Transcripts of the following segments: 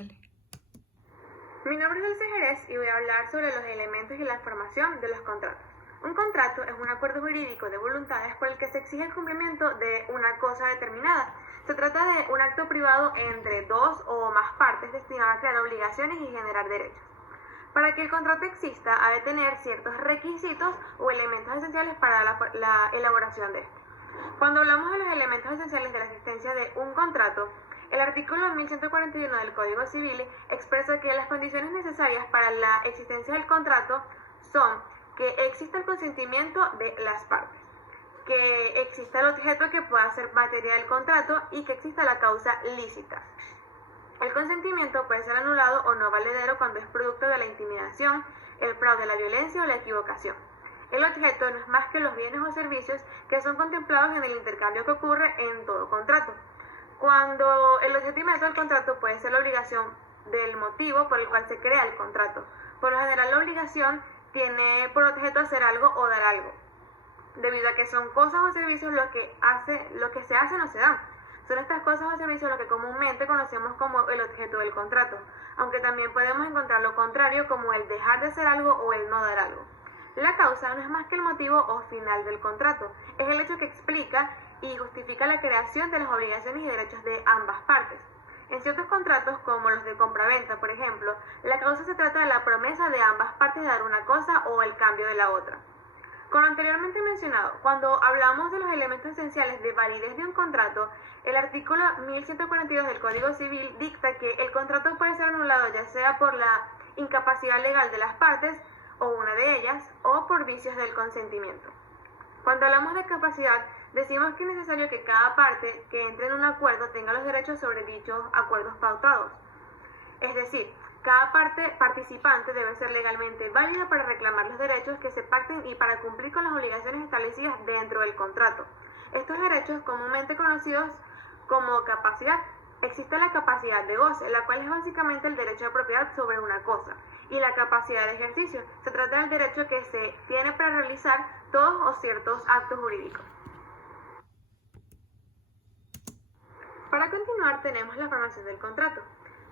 Dale. Mi nombre es Dulce Jerez y voy a hablar sobre los elementos y la formación de los contratos. Un contrato es un acuerdo jurídico de voluntades por el que se exige el cumplimiento de una cosa determinada. Se trata de un acto privado entre dos o más partes destinado a crear obligaciones y generar derechos. Para que el contrato exista, ha de tener ciertos requisitos o elementos esenciales para la elaboración de este. Cuando hablamos de los elementos esenciales de la existencia de un contrato, el artículo 1141 del Código Civil expresa que las condiciones necesarias para la existencia del contrato son que exista el consentimiento de las partes, que exista el objeto que pueda ser materia del contrato y que exista la causa lícita. El consentimiento puede ser anulado o no valedero cuando es producto de la intimidación, el fraude, la violencia o la equivocación. El objeto no es más que los bienes o servicios que son contemplados en el intercambio que ocurre en todo contrato. Cuando el objeto inmediato del contrato puede ser la obligación del motivo por el cual se crea el contrato. Por lo general, la obligación tiene por objeto hacer algo o dar algo, debido a que son cosas o servicios lo que se hacen o se dan. Son estas cosas o servicios lo que comúnmente conocemos como el objeto del contrato, aunque también podemos encontrar lo contrario como el dejar de hacer algo o el no dar algo. La causa no es más que el motivo o final del contrato, es el hecho que explica y justifica la creación de las obligaciones y derechos de ambas partes. En ciertos contratos, como los de compraventa, por ejemplo, la causa se trata de la promesa de ambas partes de dar una cosa o el cambio de la otra. Con lo anteriormente mencionado, cuando hablamos de los elementos esenciales de validez de un contrato, el artículo 1142 del Código Civil dicta que el contrato puede ser anulado ya sea por la incapacidad legal de las partes, o una de ellas, o por vicios del consentimiento. Cuando hablamos de capacidad, decimos que es necesario que cada parte que entre en un acuerdo tenga los derechos sobre dichos acuerdos pautados. Es decir, cada parte participante debe ser legalmente válida para reclamar los derechos que se pacten y para cumplir con las obligaciones establecidas dentro del contrato. Estos derechos, comúnmente conocidos como capacidad, existe la capacidad de goce, la cual es básicamente el derecho de propiedad sobre una cosa, y la capacidad de ejercicio. Se trata del derecho que se tiene para realizar todos o ciertos actos jurídicos. Para continuar, tenemos la formación del contrato.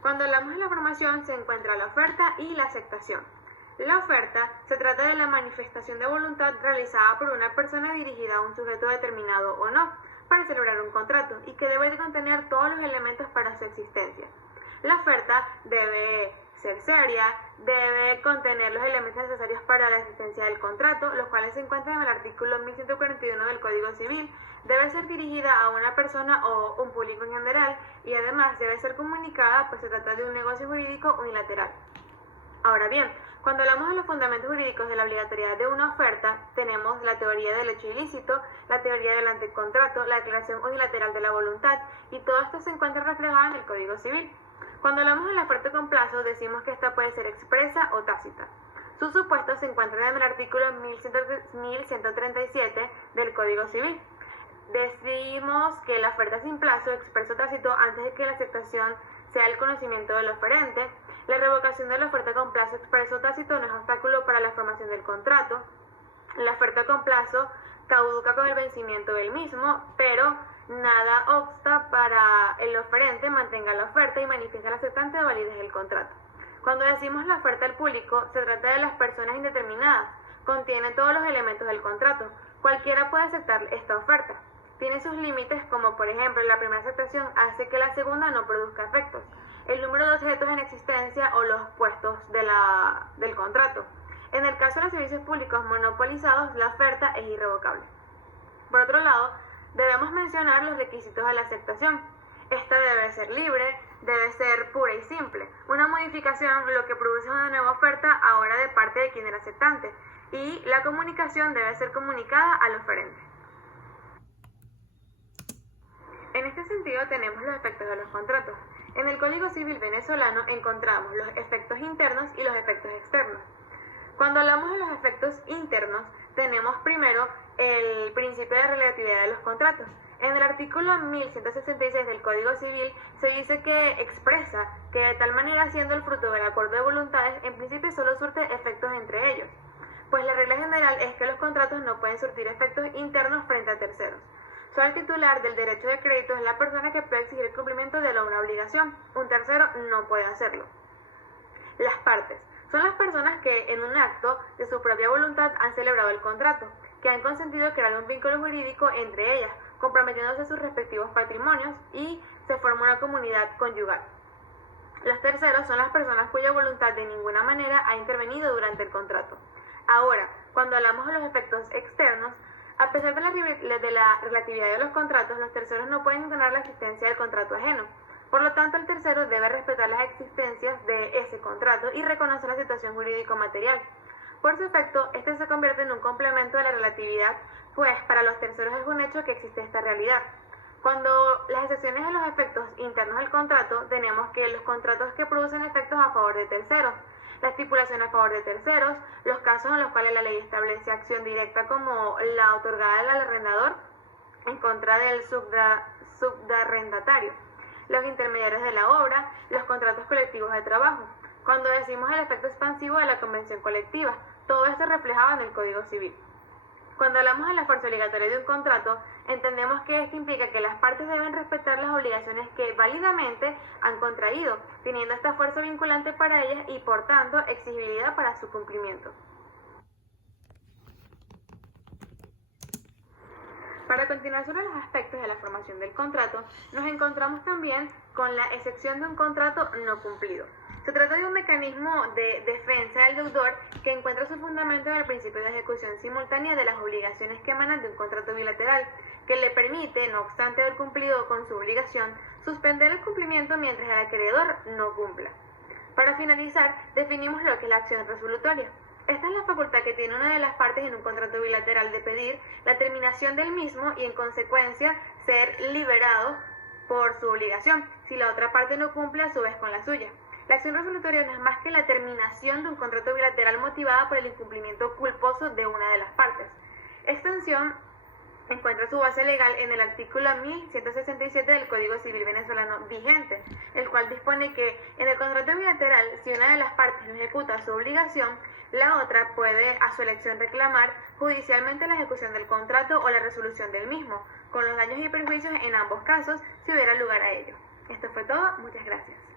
Cuando hablamos de la formación, se encuentra la oferta y la aceptación. La oferta se trata de la manifestación de voluntad realizada por una persona dirigida a un sujeto determinado o no, para celebrar un contrato, y que debe de contener todos los elementos para su existencia. La oferta debe ser seria, debe contener los elementos necesarios para la existencia del contrato, los cuales se encuentran en el artículo 1141 del Código Civil, debe ser dirigida a una persona o un público en general, y además debe ser comunicada, pues se trata de un negocio jurídico unilateral. Ahora bien, cuando hablamos de los fundamentos jurídicos de la obligatoriedad de una oferta, tenemos la teoría del hecho ilícito, la teoría del antecontrato, la declaración unilateral de la voluntad, y todo esto se encuentra reflejado en el Código Civil. Cuando hablamos de la oferta con plazo, decimos que esta puede ser expresa o tácita. Sus supuestos se encuentran en el artículo 1137 del Código Civil. Decimos que la oferta sin plazo, expreso o tácito, antes de que la aceptación sea el conocimiento del oferente. La revocación de la oferta con plazo expreso o tácito no es obstáculo para la formación del contrato. La oferta con plazo caduca con el vencimiento del mismo, pero nada obsta para el oferente mantenga la oferta y manifiesta al aceptante de validez del contrato. Cuando decimos la oferta al público, se trata de las personas indeterminadas. Contiene todos los elementos del contrato. Cualquiera puede aceptar esta oferta. Tiene sus límites, como por ejemplo la primera aceptación hace que la segunda no produzca efectos. El número de objetos en existencia o los puestos del contrato. En el caso de los servicios públicos monopolizados, la oferta es irrevocable. Por otro lado, debemos mencionar los requisitos de la aceptación. Esta debe ser libre, debe ser pura y simple. Una modificación lo que produce una nueva oferta ahora de parte de quien era aceptante, y la comunicación debe ser comunicada al oferente. En este sentido tenemos los efectos de los contratos. En el Código Civil venezolano encontramos los efectos internos y los efectos externos. Cuando hablamos de los efectos internos, tenemos primero el principio de relatividad de los contratos. En el artículo 1166 del Código Civil se dice que expresa que de tal manera, siendo el fruto del acuerdo de voluntades, en principio solo surte efectos entre ellos. Pues la regla general es que los contratos no pueden surtir efectos internos frente a terceros. Solo el titular del derecho de crédito es la persona que puede exigir el cumplimiento de una obligación. Un tercero no puede hacerlo. Las partes son las personas que en un acto de su propia voluntad han celebrado el contrato, que han consentido crear un vínculo jurídico entre ellas, comprometiéndose sus respectivos patrimonios y se forma una comunidad conyugal. Los terceros son las personas cuya voluntad de ninguna manera ha intervenido durante el contrato. Ahora, cuando hablamos de los efectos externos, a pesar de la relatividad de los contratos, los terceros no pueden ignorar la existencia del contrato ajeno. Por lo tanto, el tercero debe respetar las existencias de ese contrato y reconocer la situación jurídico-material. Por su efecto, este se convierte en un complemento de la relatividad, pues para los terceros es un hecho que existe esta realidad. Cuando las excepciones de los efectos internos del contrato, tenemos que los contratos que producen efectos a favor de terceros, la estipulación a favor de terceros, los casos en los cuales la ley establece acción directa como la otorgada al arrendador en contra del subarrendatario, los intermediarios de la obra, los contratos colectivos de trabajo. Cuando decimos el efecto expansivo de la convención colectiva, todo esto reflejado en el Código Civil. Cuando hablamos de la fuerza obligatoria de un contrato, entendemos que esto implica que las partes deben respetar las obligaciones que válidamente han contraído, teniendo esta fuerza vinculante para ellas y, por tanto, exigibilidad para su cumplimiento. Para continuar sobre los aspectos de la formación del contrato, nos encontramos también con la excepción de un contrato no cumplido. Se trata de un mecanismo de defensa del deudor que encuentra su fundamento en el principio de ejecución simultánea de las obligaciones que emanan de un contrato bilateral, que le permite, no obstante haber cumplido con su obligación, suspender el cumplimiento mientras el acreedor no cumpla. Para finalizar, definimos lo que es la acción resolutoria. Esta es la facultad que tiene una de las partes en un contrato bilateral de pedir la terminación del mismo y, en consecuencia, ser liberado por su obligación, si la otra parte no cumple a su vez con la suya. La acción resolutoria no es más que la terminación de un contrato bilateral motivada por el incumplimiento culposo de una de las partes. Esta acción encuentra su base legal en el artículo 1167 del Código Civil venezolano vigente, el cual dispone que en el contrato bilateral, si una de las partes no ejecuta su obligación, la otra puede a su elección reclamar judicialmente la ejecución del contrato o la resolución del mismo, con los daños y perjuicios en ambos casos si hubiera lugar a ello. Esto fue todo, muchas gracias.